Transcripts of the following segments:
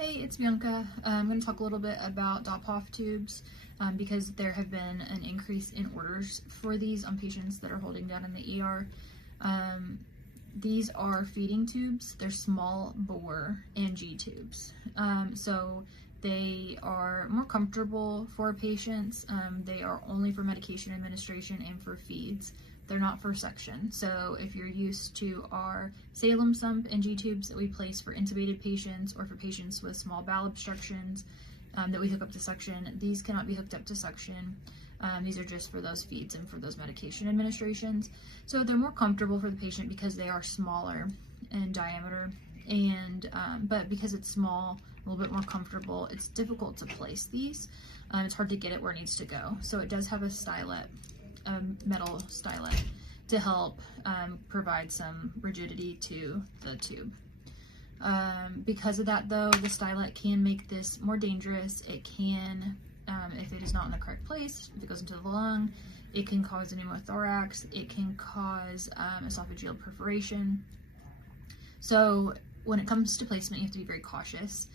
Hey, it's Bianca. I'm going to talk a little bit about Dobhoff Tubes because there have been an increase in orders for these on patients that are holding down in the ER. These are feeding tubes. They're small bore NG tubes. So they are more comfortable for patients. They are only for medication administration and for feeds. They're not for suction. So if you're used to our Salem sump NG tubes that we place for intubated patients or for patients with small bowel obstructions that we hook up to suction, these cannot be hooked up to suction. These are just for those feeds and for those medication administrations. So they're more comfortable for the patient because they are smaller in diameter, and but because it's small, a little bit more comfortable, it's difficult to place these. It's hard to get it where it needs to go. So it does have a stylet, metal stylet, to help provide some rigidity to the tube. Because of that though, the stylet can make this more dangerous. It can, if it is not in the correct place, if it goes into the lung, it can cause a pneumothorax, it can cause esophageal perforation. So when it comes to placement, you have to be very cautious.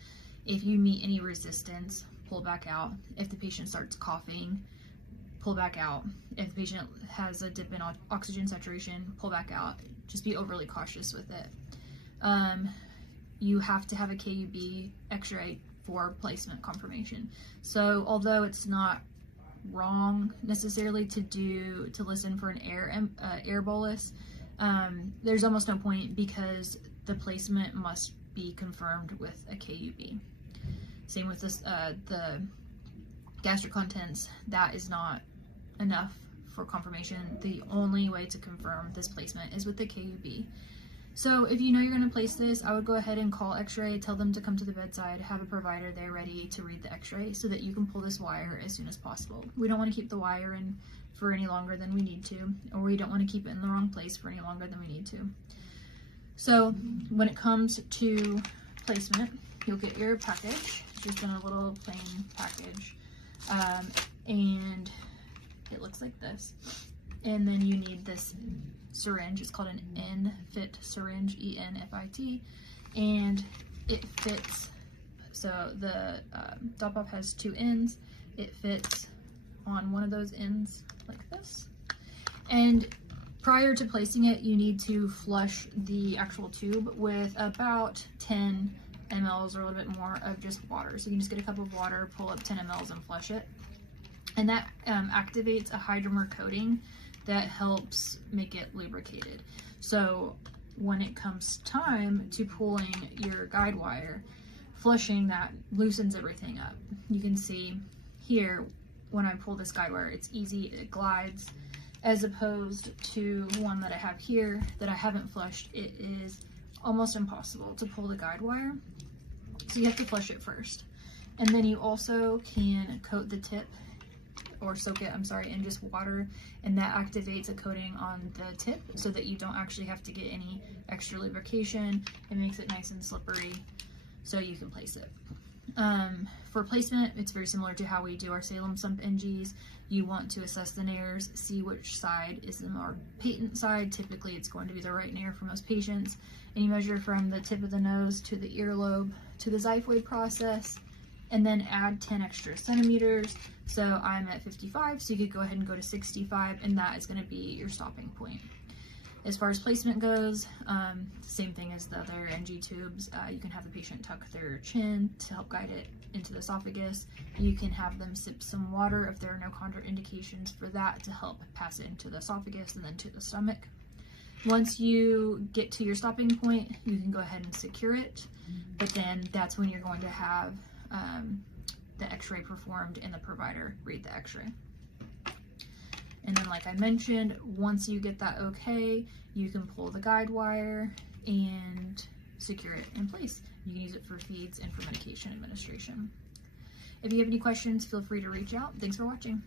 If you meet any resistance, pull back out. If the patient starts coughing, pull back out. If the patient has a dip in oxygen saturation, pull back out. Just be overly cautious with it. You have to have a KUB x-ray for placement confirmation. So although it's not wrong necessarily to listen for an air bolus, there's almost no point because the placement must be confirmed with a KUB. Same with this, the gastric contents, that is not enough for confirmation. The only way to confirm this placement is with the KUB. So if you know you're going to place this, I would go ahead and call x-ray, tell them to come to the bedside, have a provider there ready to read the x-ray so that you can pull this wire as soon as possible. We don't want to keep the wire in for any longer than we need to, or we don't want to keep it in the wrong place for any longer than we need to. So when it comes to placement, you'll get your package, just in a little plain package, and it looks like this. And then you need this syringe. It's called an N-fit syringe, E-N-F-I-T, and it fits. So the Dobhoff has two ends. It fits on one of those ends like this. And prior to placing it, you need to flush the actual tube with about 10 mLs or a little bit more of just water. So you can just get a cup of water, pull up 10 mLs and flush it. And that activates a hydromer coating that helps make it lubricated. So when it comes time to pulling your guide wire, flushing that loosens everything up. You can see here, when I pull this guide wire, it's easy, it glides, as opposed to one that I have here that I haven't flushed. It is almost impossible to pull the guide wire. So you have to flush it first. And then you also can coat the tip, or soak it, in just water, and that activates a coating on the tip so that you don't actually have to get any extra lubrication. It makes it nice and slippery so you can place it. For placement, it's very similar to how we do our Salem sump NGs. You want to assess the nares, see which side is the more patent side. Typically it's going to be the right nair for most patients, and you measure from the tip of the nose to the earlobe to the xiphoid process, and then add 10 extra centimeters. So I'm at 55, so you could go ahead and go to 65, and that is going to be your stopping point. As far as placement goes, same thing as the other NG tubes. You can have the patient tuck their chin to help guide it into the esophagus. You can have them sip some water if there are no contraindications for that to help pass it into the esophagus and then to the stomach. Once you get to your stopping point, you can go ahead and secure it, but then that's when you're going to have the x-ray performed and the provider read the x-ray. And then, like I mentioned, once you get that okay, you can pull the guide wire and secure it in place. You can use it for feeds and for medication administration. If you have any questions, feel free to reach out. Thanks for watching.